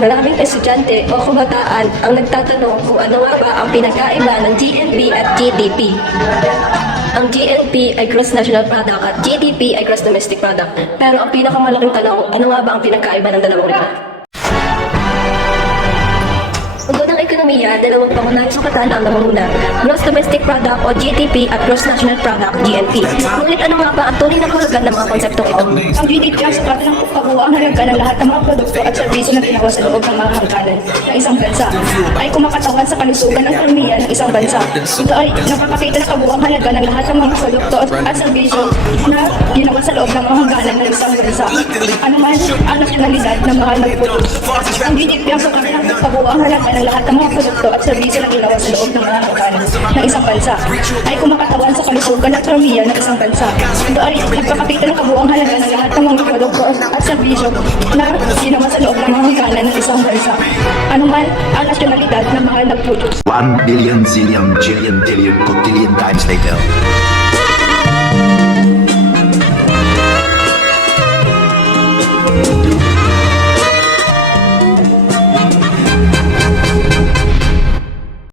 Maraming estudyante o kabataan ang nagtatanong kung ano nga ba ang pinagkaiba ng GNP at GDP. Ang GNP ay Gross National Product at GDP ay Gross Domestic Product. Pero ang pinakamalaking tanong, ano nga ba ang pinagkaiba ng dalawang ito? Tungkol ng ekonomiya, dalawang pangunahing sukatan ang nangunguna, Gross Domestic Product o GDP at Gross National Product, GNP. Ngunit ano nga ba ang tunay na kahulugan ng mga konseptong ito? Ang GDP ang sukat ng kabuuang halaga ng lahat ng mga produkto at serbisyo na ginawa sa loob ng mga hangganan ng isang bansa ay kumakatawan sa kalusugan ng ekonomiya ng isang bansa. Ito ay nakapakita ng kabuuang halaga ng lahat ng mga produkto at serbisyo na ginawa sa loob ng mga hangganan ng isang bansa. Ano man ang nasyonalidad ng mga nagpulos. Ang GDP ang sukat ng kabuuang halaga ng lahat ng mga produkto at serbisyo na ginawa sa loob ng mga hangganan ng isang bansa ay kumakatawan sa kalusugan ng ekonomiya ng isang bansa. Ito ay nagpapakita ng kabuuang halaga ng lahat ng mga produkto at serbisyo na ginawa sa loob ng mga hangganan ng isang bansa. Ano man ang nasyonalidad ng mga nagpulos. 1 billion, zillion, trillion, billion, quadrillion times later.